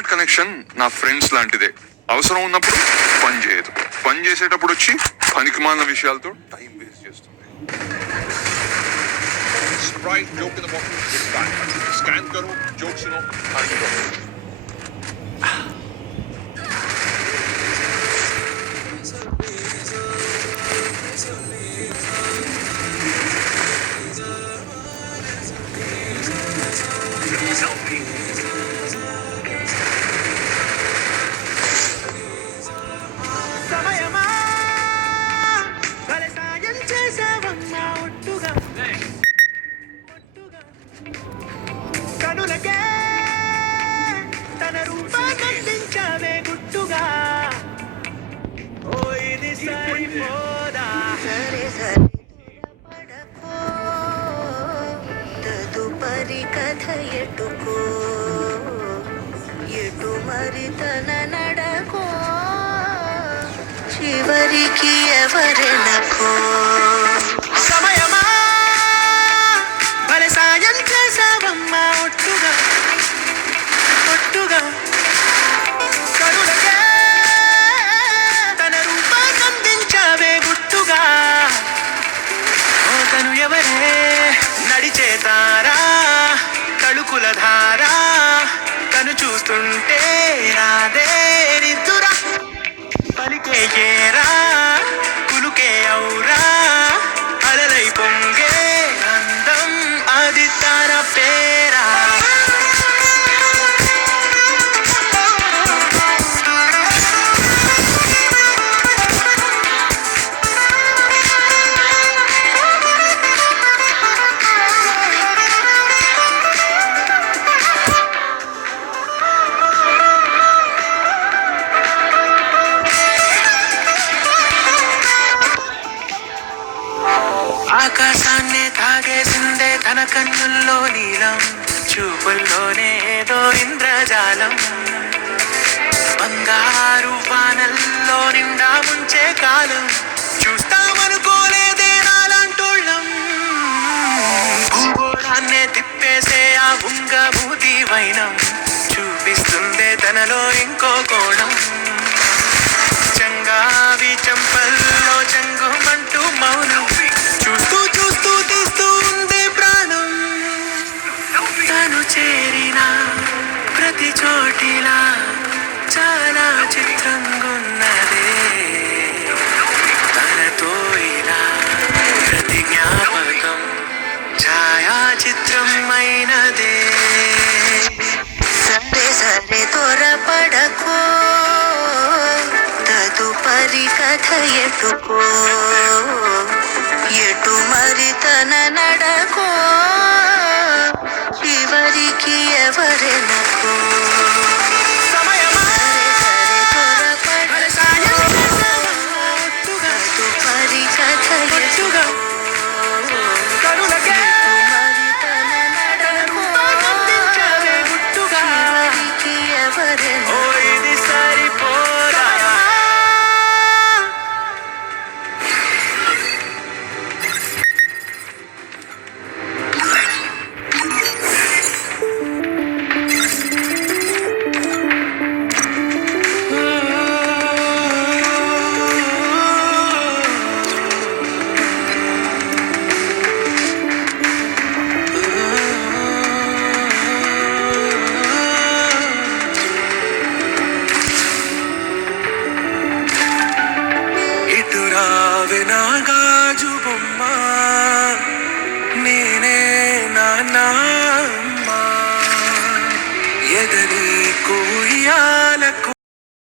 Internet connection నా friends లాంటిదే. అవసరం ఉన్నప్పుడు పని చేయదు, పని చేసేటప్పుడు వచ్చి పనికిమాలిన విషయాలతో టైం వేస్ట్ చేస్తుంది. Sprite joke in the bottle is back. Scan करो, joke सुनो, आगे बढ़ो. తదుపరి కథ ఎటుకో ఎటు మరి తన నడకో చివరికి ఎవరెనకో సమయమా భలే సాయం చేసావమ్మా ఒట్టుగా ఒట్టుగా కరుణకే తన రూపాన్నందించావే గుట్టుగా ఓ తను ఎవరే నడిచేతారా తళుకుల ధారా తను చూస్తుంటే రాదే నిద్దురా పలికే ఏరా కులుకే ఔరా అలలై పొంగే అందం అది తన పేరా ఆకాశాన్ని తాగేసిందే తన కన్నుల్లో నీలం చూపుల్లోనే ఏదో ఇంద్రజాలం బంగారు వానల్లో నిండా ముంచే కాలం చూస్తామనుకోలేదే నాలాంటోళ్ళం భూగోళాన్నే తిప్పేసే ఆ బుంగభూతి వైనం చూపిస్తుందే తనలో ఇంకో కోణం చంగావి చంపల్లో చంగుమంటూ మౌనం చూస్తూ చూస్తూ తీస్తూ ఉందే ప్రాణం తను చేరిన ప్రతి చోటిలా చాలా చిత్రంగున్నదే తనతో ఇలా ప్రతి జ్ఞాపకం ఛాయాచిత్రమైనదే సరే సరే త్వరపడకో తదుపరి కథ ఎటుకో ఎటు మరి తన నడకో చివరికి ఎవరెనకో తదుపరి కథ ఎటుకో చివరికి ఎవరెనకో గాజు బొమ్మ నేనే నాన్న ఎగని కోయా